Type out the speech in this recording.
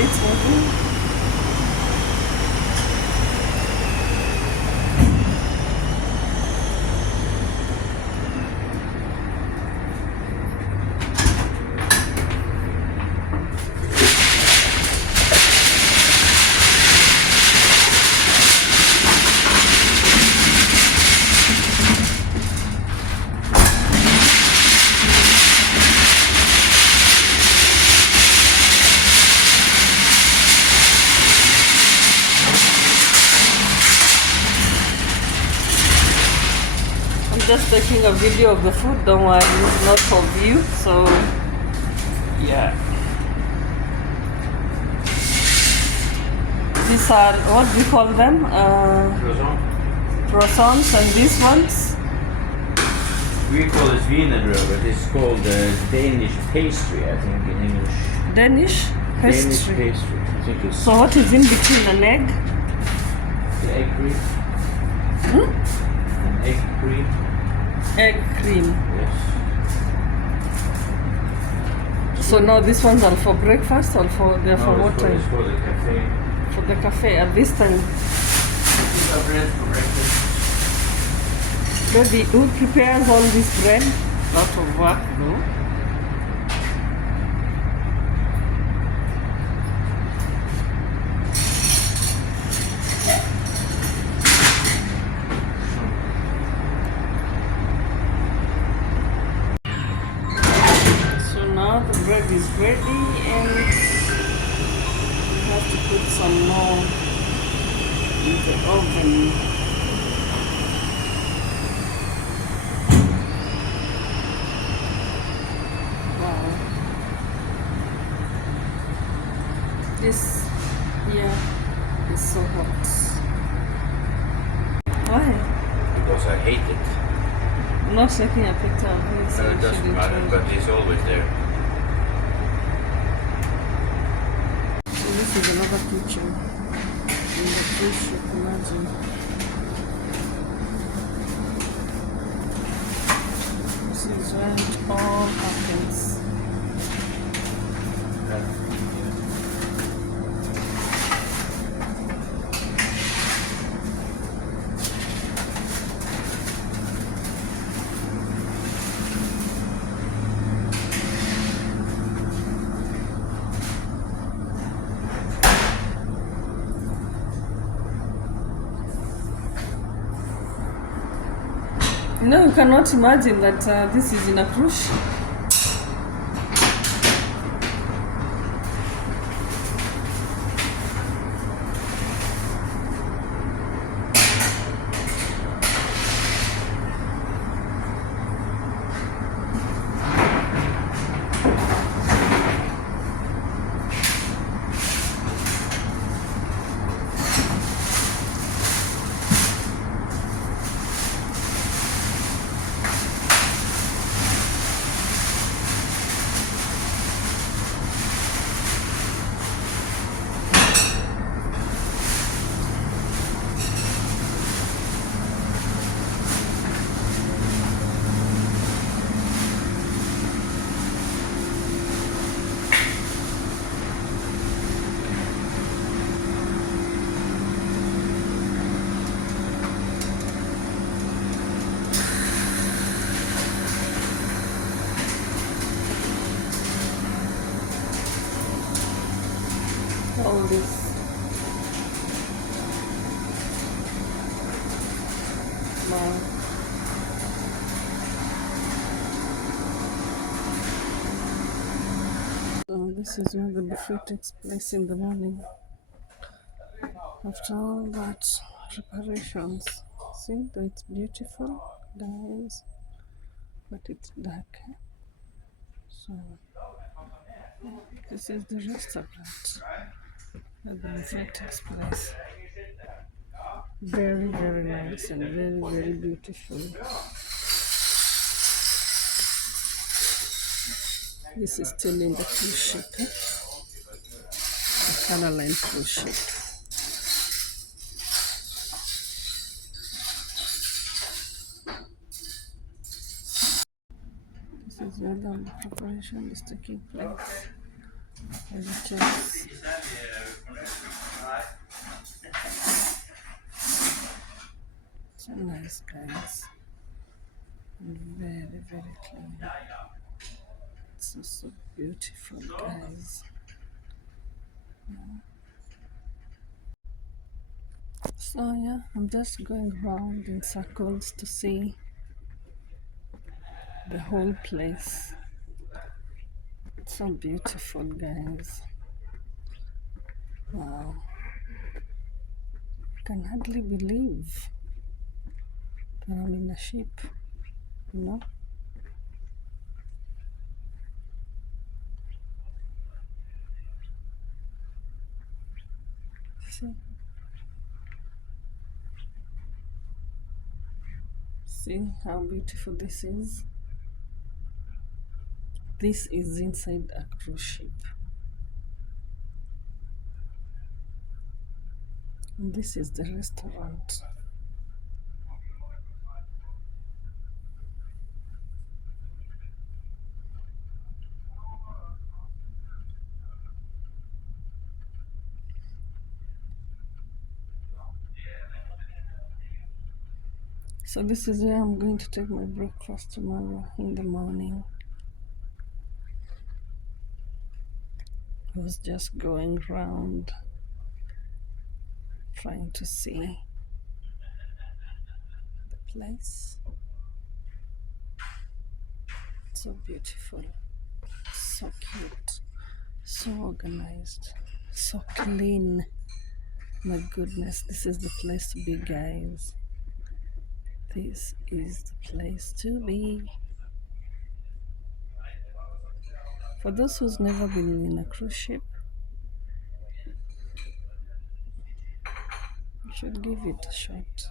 it's moving. Just taking a video of the food, don't worry, it's not for view, so yeah. These are, what do you call them? Croissants, and these ones? We call it wienerbrød, but it's called Danish pastry, I think, in English. Danish pastry. Danish pastry, I think it's... So what is in between an egg? The egg cream. An egg cream. Egg cream. Yes. So now these ones are for breakfast or they're for what time? It's for the cafe. For the cafe at this time. These are bread for breakfast. Baby, who prepares all this bread? Lot of work, no? The bread is ready and we have to put some more in the oven. Wow. This here is so hot. Why? Because I hate it. I'm not taking a picture of this. No, it doesn't matter, but it's always there. This is another kitchen in the cruise ship, imagine. This is where it all happens. You know, you cannot imagine that this is in a cruise ship. All this. Wow. So this is where the buffet takes place in the morning. After all that preparations, see that it's beautiful, guys, but it's dark. So this is the restaurant where the buffet takes place. Very, very nice and very, very beautiful. This is still in the cruise ship, the Caroline cruise ship. This is where the preparation is taking place. Vegetables. So nice, guys. And very, very clean. It's so beautiful, guys. So yeah, I'm just going around in circles to see the whole place. It's so beautiful, guys. Wow. I can hardly believe that I'm in a ship, you know? See? See how beautiful this is? This is inside a cruise ship. And this is the restaurant. So this is where I'm going to take my breakfast tomorrow in the morning. I was just going around trying to see the place. So beautiful, so cute, so organized, so clean. My goodness, this is the place to be, guys. This is the place to be. For those who's never been in a cruise ship, you should give it a shot.